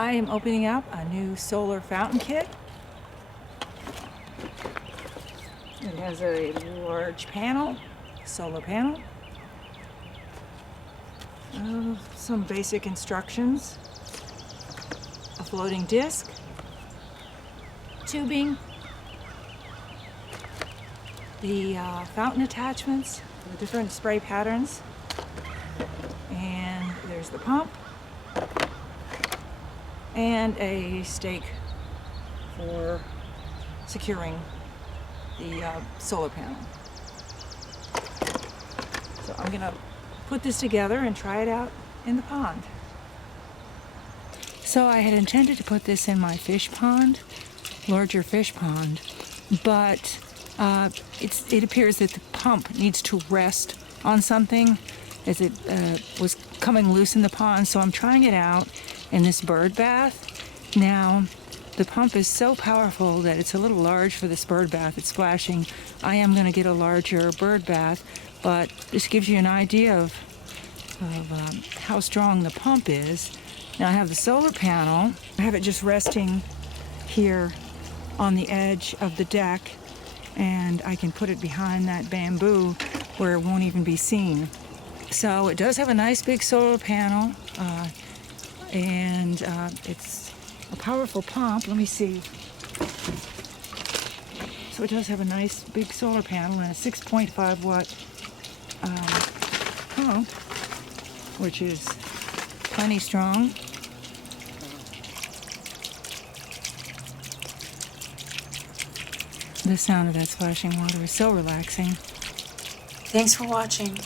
I am opening up a new solar fountain kit. It has a large panel, solar panel. Some basic instructions. A floating disc, tubing, the fountain attachments, the different spray patterns, and there's the pump, and a stake for securing the solar panel. So I'm gonna put this together and try it out in the pond. So I had intended to put this in my fish pond, larger fish pond, but it appears that the pump needs to rest on something as it was coming loose in the pond. So I'm trying it out in this bird bath. Now, the pump is so powerful that it's a little large for this bird bath. It's splashing. I am going to get a larger bird bath, but this gives you an idea of how strong the pump is. Now I have the solar panel. I have it just resting here on the edge of the deck, and I can put it behind that bamboo where it won't even be seen. So it does have a nice big solar panel, and it's a powerful pump. Let me see. So it does have a nice big solar panel and a 6.5 watt pump, which is plenty strong. The sound of that splashing water is so relaxing. Thanks for watching.